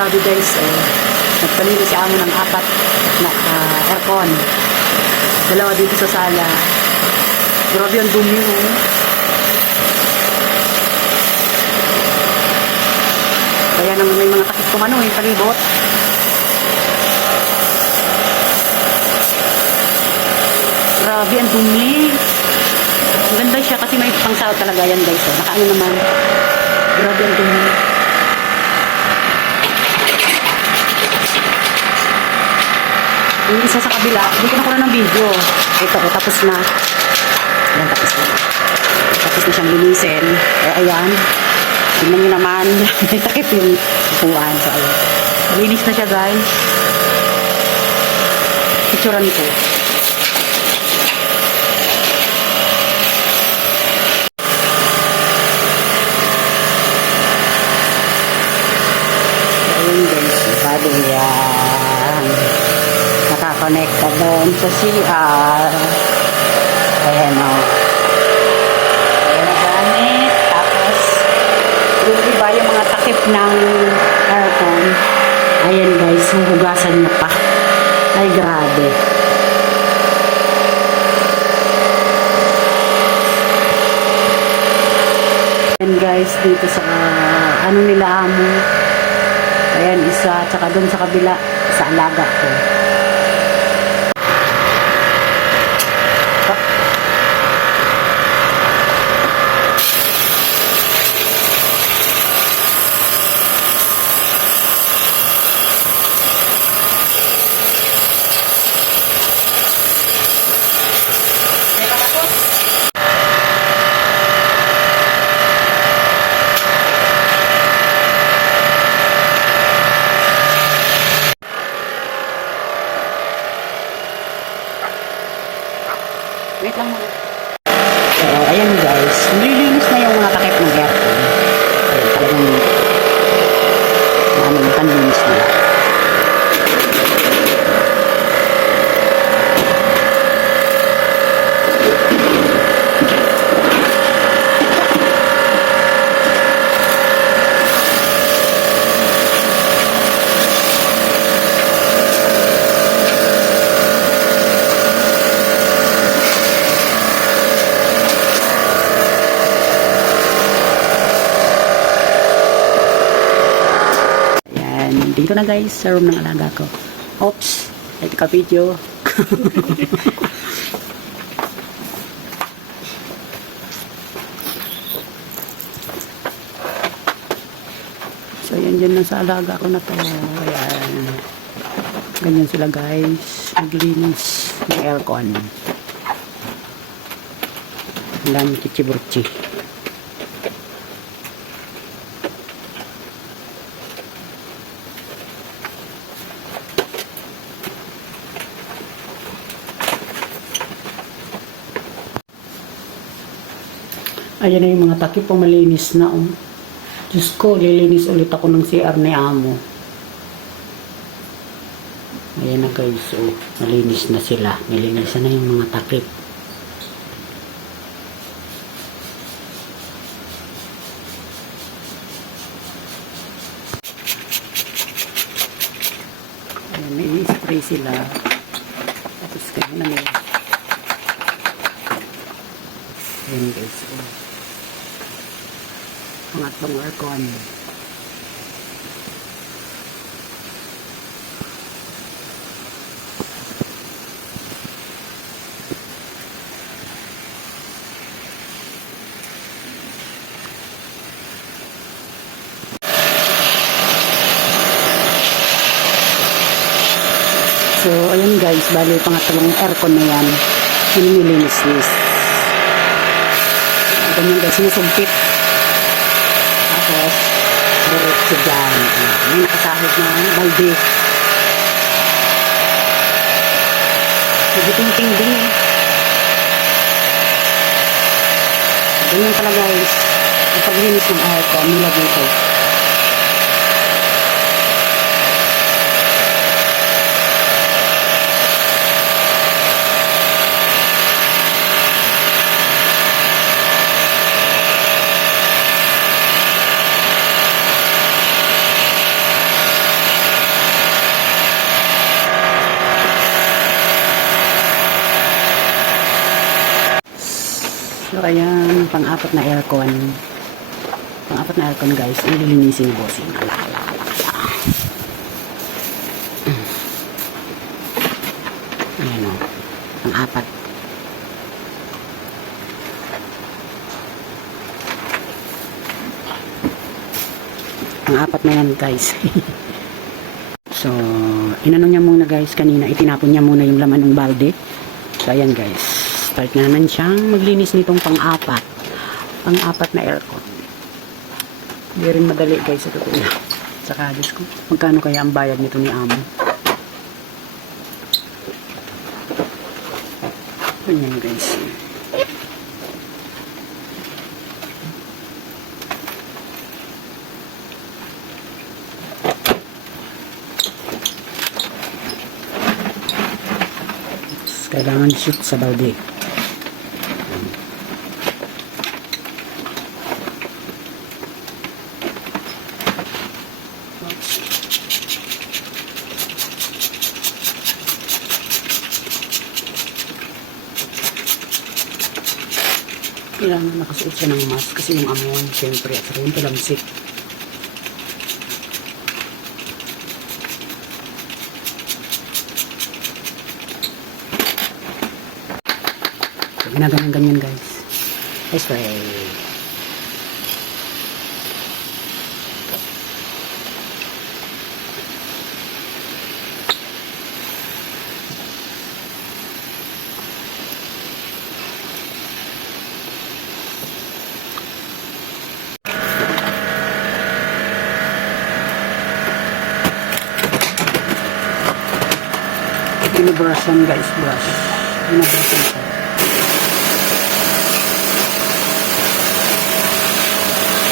Grabe guys, nagpalinis si amo ng 4 na aircon. 2 dito sa sala. Grabe ang dumi, oh. Kaya naman may mga takip kung ano, yung palibot. Grabe ang dumi. Maganda siya kasi may pangsaw talaga yan guys. Nakaano naman. Grabe ang dumi. Yung isa sa kabila, hindi ko nakuha ng video. Ito, tapos na. Ayan, tapos na. Tapos na siyang linisin. Ayan. Tingnan nyo naman. May takip yung upuan. So, ayan. Linis na siya, guys. Picturean ko. Ayan, guys. Bago yan. Nakakonect ka doon sa CR. Ayan, o. Ayan na gamit. Tapos, yung iba yung mga takip ng aircon. Ayan, guys. Huhugasan niya pa. Ay, grabe. Ayan, guys. Dito sa, ano nila amo. Ayan, isa. Tsaka doon sa kabila. Sa alaga ko. Wait lang muna. So, ayan guys. Nililinis na yung mga takip ng aircon. Ayan, talagang namin yung panlinis nila. Dito na guys, sa room ng alaga ko. Oops, like ka video. So yan dyan lang sa alaga ko na to. Ayan. Ganyan sila guys. Naglinis ng aircon. Ang dami chichiburchi. Ayan na yung mga takip po, malinis na. Oh. Diyos ko, lilinis ulit ako ng CR ni amo. Ayan na guys. Oh, malinis na sila. Nilinisan na yung mga takip. Ayan, may spray sila. Tapos kaya na may. Ayan guys. Oh. Pangatlong aircon. So, ayun guys, bali pangatlong aircon na yan. Nilinis-lis. Ganyan guys, sinusumpit. Tapos, diretso dyan. May nakasahid na balde. Nagiting-ting din eh. Ganyan pala guys. Ang paglinis ng aircon nila dito. So, ayan, pang-apat na aircon. Pang-apat na aircon, guys. Ang lilinisin ni bossing. Ala. Ayan o. Pang-apat. Pang-apat na yan, guys. So, inano niya muna, guys, kanina. Itinapon niya muna yung laman ng balde. So, ayan, guys. Start na naman siyang maglinis nitong pang-apat. Pang-apat na aircon. Hindi rin madali, guys, sa totoo na. Saka, Diyos ko, magkano kaya ang bayad nito ni Amo? Ganyan, guys. Kailangan shoot sa balde. Kailangan nakasuot siya ng mask kasi yung amuan, syempre, at saka yung talamsik. Ginaganyan-ganyan, guys. I spray. Binubrush yan, guys. Brush. Binubrush yan siya.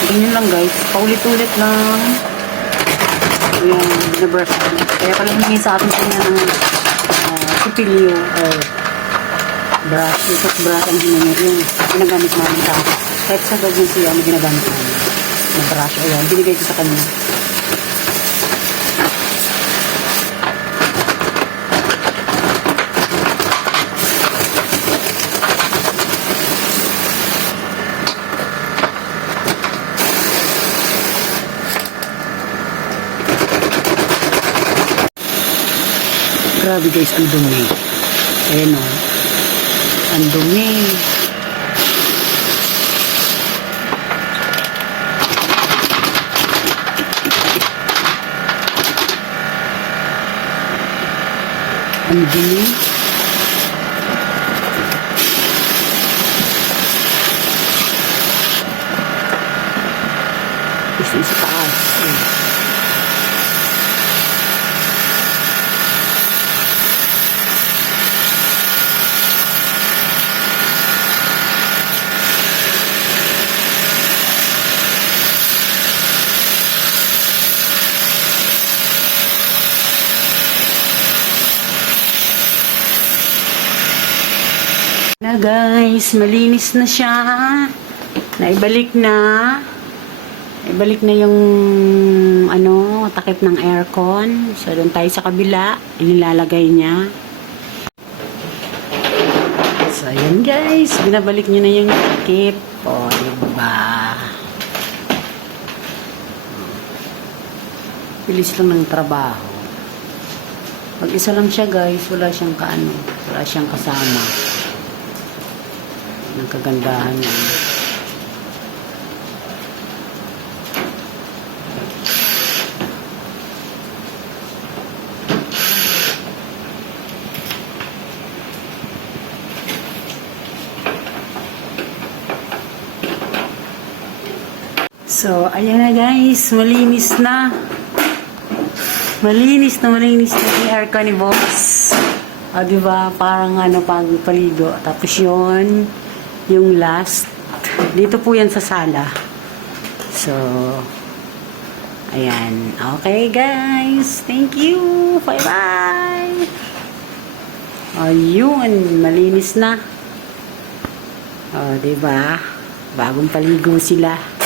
Ganyan lang, guys. Paulit-ulit lang. Ayan, binubrush yan. Kaya pala hindi sa atin kanya ng sipilyo or brush. Yung brush ang ginagamit namin sa akin. Kahit sa gagawin siya, may ginagamit namin. Na brush. Ayan, binigay ko sa kanya. Grabe, guys, ang dumi. Ayan o. Ang dumi. Ang dumi. Isa sa taas. Na, guys, malinis na siya. Naibalik na. Ibalik na yung takip ng aircon. So, doon tayo sa kabila. Inilalagay niya. So, ayan, guys. Binabalik niya na yung takip. O, diba? Bilis lang ng trabaho. Pag isa lang siya, guys, wala siyang wala siyang kasama. Ng kagandahan niya. So, ayan na, guys. Malinis na. Malinis na yung aircon ni boss. O, diba? Parang pang paligo. Tapos yun, yung last. Dito po yan sa sala. So, ayan. Okay, guys. Thank you. Bye-bye. Ayun. Malinis na. O, diba? Bagong paligo sila.